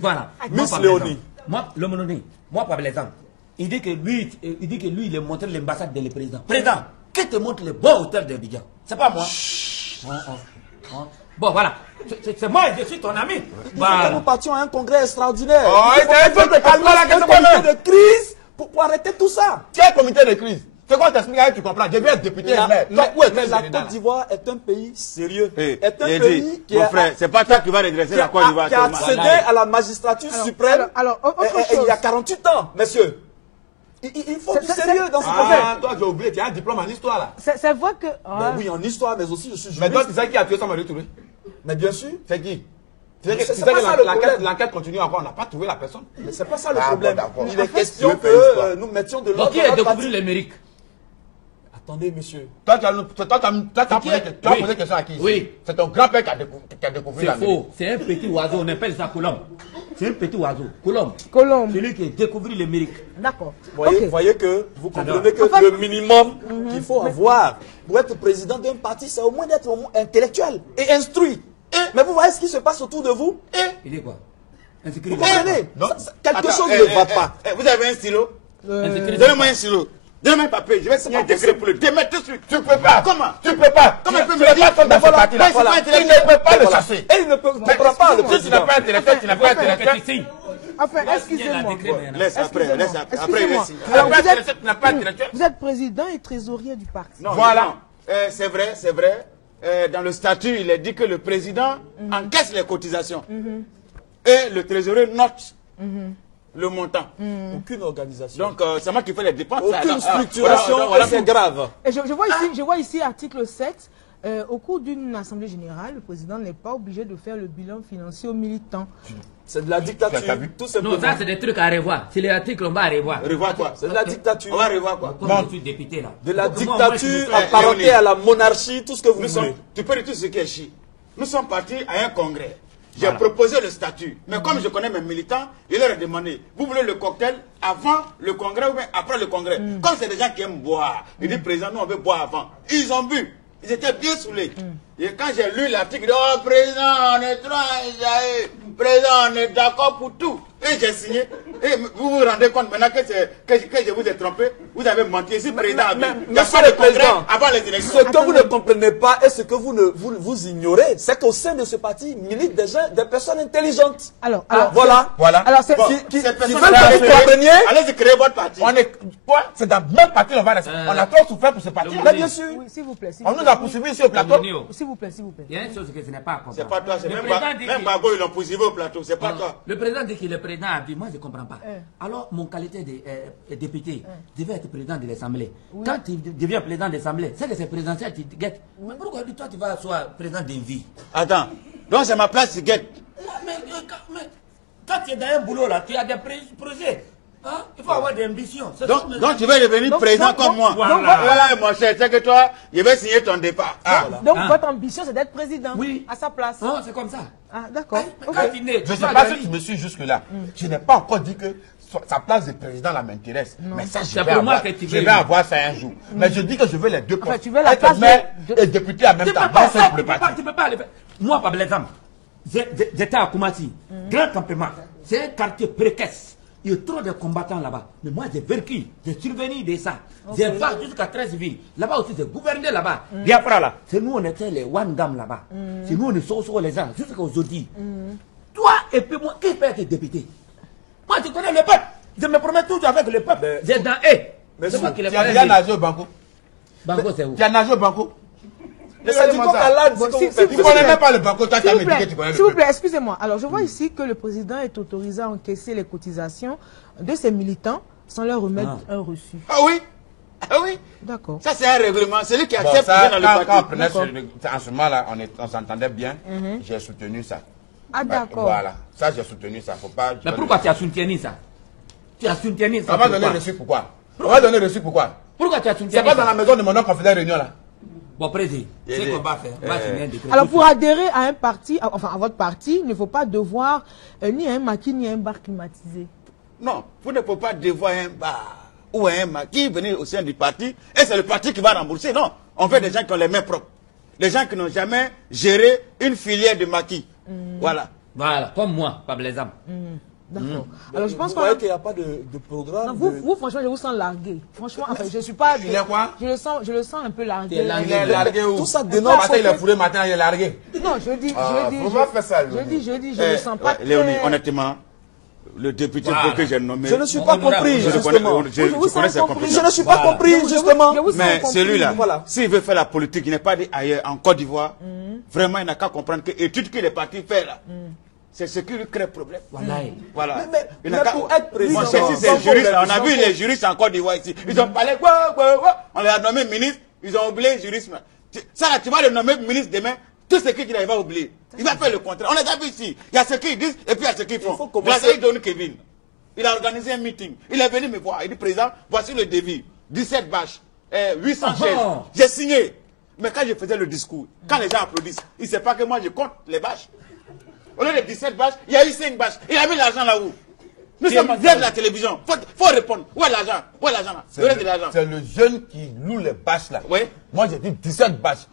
Voilà. Miss Léonie. Moi, par exemple, il dit que lui, il a montré l'ambassade de le président. Président, qui te montre le beau hôtel d'Abidjan? C'est pas moi. Bon, voilà. C'est moi, je suis ton ami. Il faut que nous partions à un congrès extraordinaire. Il faut te calmer là, un comité de crise pour arrêter tout ça. Quel comité de crise? C'est quoi t'expliques? Tu comprends? Je viens être député. Mais la Côte d'Ivoire est un pays sérieux. Est un pays qui mon frère, c'est pas toi qui va redresser la Côte d'Ivoire. Qui a accédé à la magistrature suprême il y a 48 ans, messieurs. Il faut du sérieux dans ce projet. Toi, j'ai oublié, tu as un diplôme en histoire là. C'est vrai que... Oui, en histoire, mais aussi je suis juriste. Mais toi, tu sais qui a tué Samuel Touré? Mais bien sûr. C'est qui? Tu sais que l'enquête continue encore, on n'a pas trouvé la personne. Mais c'est pas ça le problème. Il est question que nous mettions de l'ordre. Donc, qui a découvert l'Amérique? Attendez, monsieur. Toi, tu as posé question à qui ici? Oui. C'est ton grand-père qui a découvert la C'est faux. C'est un petit oiseau. On appelle ça colombe. C'est un petit oiseau. Colombe. Colombe. Celui qui a découvert l'Amérique. D'accord. Vous voyez que vous comprenez que le minimum qu'il faut avoir pour être président d'un parti, c'est au moins d'être intellectuel et instruit. Mais vous voyez ce qui se passe autour de vous? Il est quoi? Vous comprenez? Quelque chose ne va pas. Vous avez un stylo? Donnez-moi un stylo. Donnez-moi un papier. Je vais signer un décret pour le démettre tout de suite. Tu peux pas. Comment? Tu peux pas. Comment il peut Tu me n'es dire? pas dans ce parti-là. Il ne peut pas le chasser. Et il ne comprend pas le Si tu n'as président. pas intellectuel, tu n'as pas intellectuel. Enfin, excusez-moi. Laisse après, laisse après. Après, Excusez-moi. laisse. Alors, Tu n'as pas intellectuel. vous êtes président et trésorier du parti. Non, Voilà. non. C'est vrai, c'est vrai. Dans le statut, il est dit que le président encaisse les cotisations. Et le trésorier note le montant. Aucune organisation. Donc, c'est moi qui fais les dépenses. Aucune structuration, Voilà, c'est grave. Et je vois ici, article 7, au cours d'une assemblée générale, le président n'est pas obligé de faire le bilan financier aux militants. C'est de la dictature, tout simplement. Non, ça c'est des trucs à revoir. C'est les articles qu'on va revoir. Revoir quoi? C'est de la dictature. On va revoir quoi? Comme je suis député là. De la Donc, moi, je me dictature fais- apparentée à la monarchie, tout ce que vous Nous sommes, voulez. tu peux dire tout ce qui est chi. Nous sommes partis à un congrès. J'ai proposé le statut. Mais comme je connais mes militants, je leur ai demandé, vous voulez le cocktail avant le congrès ou bien après le congrès? Comme c'est des gens qui aiment boire, ils disent, président, nous on veut boire avant. Ils ont bu. Ils étaient bien saoulés. Et quand j'ai lu l'article, ils disent, oh président, on est trop enjaillé. Président, on est d'accord pour tout. Et j'ai signé. Et vous vous rendez compte maintenant que je vous ai trompé? Vous avez menti. Si président a bu, il n'y a Monsieur pas de le congrès président, avant les élections. ce que vous ne comprenez pas et ce que vous ignorez, c'est qu'au sein de ce parti militent des personnes intelligentes. Alors, Voilà. Alors, c'est Qui Cette personne veulent que vous compreniez. allez-y créer votre parti. C'est dans le même parti qu'on va rester. On a trop souffert pour ce parti. Mais bien sûr. oui, s'il vous plaît. On nous a poursuivis ici au plateau. S'il vous plaît, s'il vous plaît. Il y a une chose que ce n'est pas à comprendre. C'est pas toi, c'est Le même président dit qu'il- Bago, ils l'ont poursuivi au plateau, c'est pas toi. Le président dit qu'il est président à vie. Moi, je ne comprends pas. Alors, mon qualité de député, je vais être président de l'Assemblée. Quand tu deviens président de l'Assemblée, c'est que c'est présidentiel, tu guettes. Mais pourquoi toi, tu vas soit président d'une vie? Attends, donc c'est ma place, tu guettes. Mais toi, tu es dans un boulot là, tu as des projets. Hein? Il faut avoir des ambitions. C'est ça, Donc tu vas devenir président comme moi. Voilà. Mon cher, c'est que toi, je vais signer ton départ. Donc, votre ambition, c'est d'être président. Oui. À sa place. Hein, c'est comme ça. Ah, d'accord. Ok. Quand tu nais, Je ne tu sais vas pas grandir. si tu me suis jusque-là. Je n'ai pas encore dit que sa place de président là m'intéresse. Mais ça, C'est pour moi que tu je veux. vais avoir ça un jour. Mais je dis que je veux les deux Enfin, postes. tu veux la Être place maire de- et député en même Tu temps. peux pas Dans ça, pour le parti. tu peux pas le faire. Moi, par exemple, j'étais à Koumassi, grand campement. C'est un quartier précaire. Il y a trop de combattants là-bas. Mais moi, j'ai vécu, j'ai survenu de ça. J'ai fait jusqu'à 13 villes. Là-bas aussi, j'ai gouverné là-bas. Biafra là, c'est nous, on était les One Gam là-bas. C'est nous, on est sur les gens, jusqu'à aujourd'hui. Toi et puis moi, qui peut être député? Moi, tu connais le peuple. Je me promets toujours avec le peuple. J'ai dans c'est moi qui les Tu as déjà nagé au Banco. Banco, c'est où? Tu as nagé au Banco. Mais ça dit quoi qu'Allah dit Bon, qu'on si- fait- Tu ne connais même pas le Banco. Toi, tu as S'il vous médité, plaît, tu connais s'il vous le plaît, excusez-moi. Alors, je vois ici que le président est autorisé à encaisser les cotisations de ses militants sans leur remettre un reçu. Ah oui? Ah oui? D'accord. Ça, c'est un règlement. Celui qui Bon, accepte ça, bien dans le quand on parti. prenait en ce moment-là, on s'entendait bien. J'ai soutenu ça. Ah, d'accord. Voilà. Ça, j'ai soutenu ça. Faut pas. Mais pourquoi tu as soutenu ça? Tu as soutenu ça. On va donner pourquoi? reçu pourquoi? On va donner reçu pourquoi? Pourquoi tu as soutenu C'est pas dans ça? la maison de mon oncle qu'on faisait réunion là. Bon, président, c'est qu'on va faire. On va signer un décret. Alors, pour adhérer à un parti, enfin à votre parti, il ne faut pas devoir ni un maquis ni un bar climatisé. Non, vous ne pouvez pas devoir un bar ou un maquis venir au sein du parti et c'est le parti qui va rembourser. Non, on veut des gens qui ont les mains propres. Les gens qui n'ont jamais géré une filière de maquis. Voilà. Voilà, comme moi, par exemple. D'accord. Alors, je pense Vous qu'on voyez qu'il n'y a pas de programme. Non, vous, franchement, je vous sens largué. Franchement, enfin, je suis pas. Il est quoi? Je le sens un peu largué. Il est largué. Il est largué où? Tout ça Ce dénonce. matin, il est fourré, matin, il est largué. Non, je dis, faut pas faire ça, je le sens pas. Léonie, très- honnêtement, le député Voilà. que j'ai nommé. Je ne suis pas Honorable. compris, Je le justement. connais, je vous connais sens ses compris. compétences. Je ne suis pas compris, Je justement. vous sens Mais compris. celui-là, Voilà. s'il veut faire la politique, il n'est pas dit ailleurs, en Côte d'Ivoire, vraiment, il n'a qu'à comprendre que l'étude qu'il est parti faire là, c'est ce qui lui crée problème. Voilà. Il n'a mais qu'à- pour être président, Mon cher, si c'est sans juriste, problème, on a sans vu problème. les juristes en Côte d'Ivoire ici. Ils ont parlé, on les a nommés ministres, ils ont oublié le jurisme. Ça là, tu vas le nommer ministre demain, tout ce qu'il va oublier. Il va faire le contraire. On les a vu ici. Il y a ce qu'ils disent et puis il y a ce qu'ils font. faut commencer- Grâce à donne Kevin. Il a organisé un meeting. Il est venu me voir. Il dit, président, voici le devis. 17 bâches. 800 chaises. J'ai signé. Mais quand je faisais le discours, quand les gens applaudissent, ils ne savent pas que moi je compte les bâches. Au lieu de 17 bâches, il y a eu 5 bâches. Il a mis l'argent là-haut. Nous sommes vers la télévision. Faut répondre. Où est l'argent? Où est l'argent là? C'est le jeune qui loue les bâches là. Oui. Moi j'ai dit 17 bâches.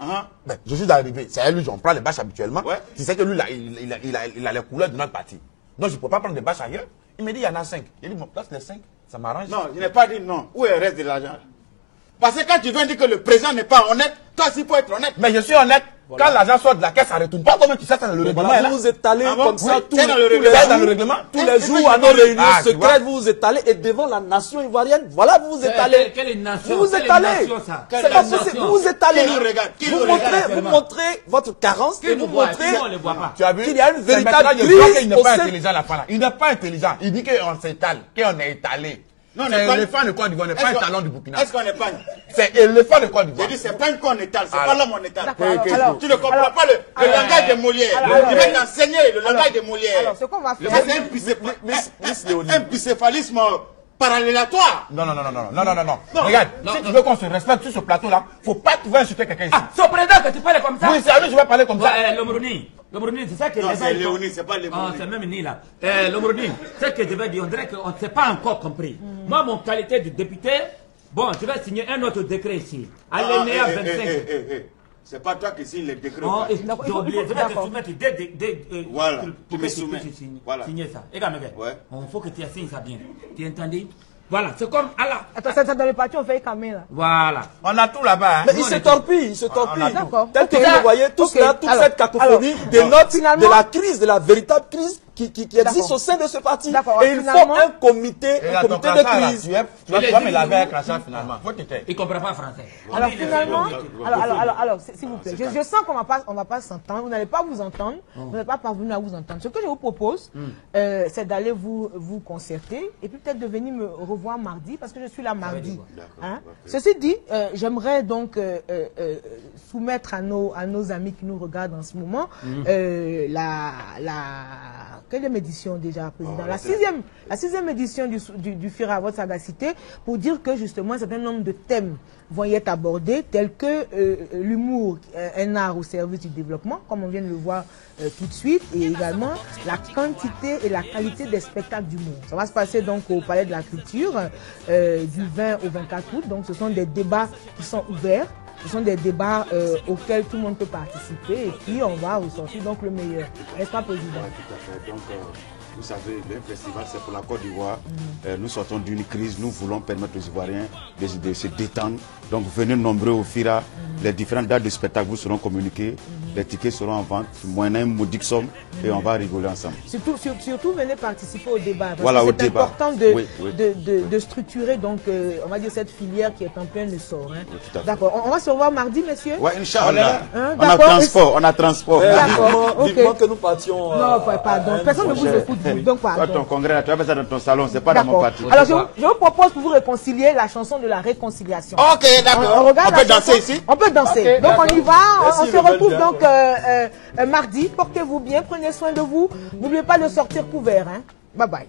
Ben, je suis arrivé. C'est à lui, j'en prends les bâches habituellement. Ouais. Tu sais que lui, là, il a les couleurs de notre parti. Donc je ne peux pas prendre des bâches ailleurs. Il me dit il y en a 5. Il dit mon place les 5. Ça m'arrange. Non, je n'ai pas dit non. Où est le reste de l'argent? Parce que quand tu viens dire que le président n'est pas honnête, toi aussi il faut être honnête. Mais je suis honnête. Voilà. Quand l'argent sort de la caisse, ça ne retourne pas. Comment tu sais ça dans le règlement? Voilà, vous vous étalez comme ça tous les jours à nos réunions secrètes, vous vous étalez et devant la nation ivoirienne, voilà, vous vous étalez. Quelle nation? Vous vous étalez. C'est pas possible, vous vous étalez. Vous montrez votre carence et vous montrez qu'il y a une véritable crise. Il n'est pas intelligent la fin là. Il n'est pas intelligent. Il dit qu'on s'étale, qu'on est étalé. Non, c'est l'éléphant de Côte d'Ivoire, n'est pas un talent du Burkina. Est-ce qu'on épargne? C'est l'éléphant de Côte d'Ivoire. J'ai dit, c'est pas une qu'on étale, c'est pas l'homme on étale. Tu ne comprends pas le langage de Molière. Je vais t'enseigner le langage de Molière. Alors, ce qu'on va faire. C'est un bicéphalisme parallélatoire. Non. Regarde, si tu veux qu'on se respecte sur ce plateau-là, faut pas que tu vas insulter quelqu'un ici. Ah, c'est au président que tu parles comme ça? Oui, c'est à lui que je vais parler comme ça. L'Ombroni, c'est ça que non, c'est Léonie, c'est pas Léonie. Ah, c'est même ni là. L'Ombroni, c'est ce que je vais dire, on dirait qu'on ne s'est pas encore compris. Moi, mon qualité de député, bon, je vais signer un autre décret ici. À l'ENEA 25. C'est pas toi qui signes les décrets. J'ai oublié, je vais te soumettre voilà, tu me soumets. Voilà. Signer ça. Et regarde, il faut que tu signes ça bien. Tu entends? Voilà, c'est comme Allah. Attends, ça dans le parti, on fait quand même là. Voilà. On a tout là-bas. Mais il se torpille, D'accord. Tel que vous le voyez, toute cette cacophonie dénote de la crise, de la véritable crise qui existe au sein de ce parti. Et il faut un comité de crise. Tu vas me laver avec Rachel finalement. Il ne comprend pas français. Alors finalement, alors s'il vous plaît, je sens qu'on ne va pas s'entendre, vous n'allez pas vous entendre, vous n'êtes pas parvenu à vous entendre. Ce que je vous propose, c'est d'aller vous concerter et puis peut-être de venir me revoir mardi, parce que je suis là mardi. Hein? Ceci dit, j'aimerais donc soumettre à nos amis qui nous regardent en ce moment quelle édition déjà, Président? La sixième édition du FIRA à votre sagacité, pour dire que justement un certain nombre de thèmes vont y être abordés, tels que l'humour, un art au service du développement, comme on vient de le voir tout de suite, et également la quantité et la qualité des spectacles d'humour. Ça va se passer donc au Palais de la Culture du 20 au 24 août, donc ce sont des débats qui sont ouverts. Ce sont des débats auxquels tout le monde peut participer et puis on va ressortir donc le meilleur. N'est-ce pas, Président? Oui, tout à fait. Donc, vous savez, le festival, c'est pour la Côte d'Ivoire. Nous sortons d'une crise. Nous voulons permettre aux Ivoiriens de se détendre. Donc, venez nombreux au FIRA. Les différentes dates de spectacle vous seront communiquées. Les tickets seront en vente, moyennant une modique somme, et on va rigoler ensemble. Surtout venez participer au débat. Voilà, au débat. C'est important de oui. structurer, donc, on va dire, cette filière qui est en plein essor. Hein. Oui, d'accord. On va se revoir mardi, messieurs? Oui, Inch'Allah. On a transport. Vivement que nous partions. Non, pardon. Personne ne vous écoute. Donc, pardon. Toi, ton congrès, tu vas faire ça dans ton salon, c'est pas dans mon parti. Alors, je vous propose pour vous réconcilier la chanson de la réconciliation. Ok, d'accord. On peut danser ici? On peut danser. Okay, donc, on y va. On se retrouve donc mardi. Portez-vous bien, prenez soin de vous. N'oubliez pas de sortir couvert. Hein. Bye bye.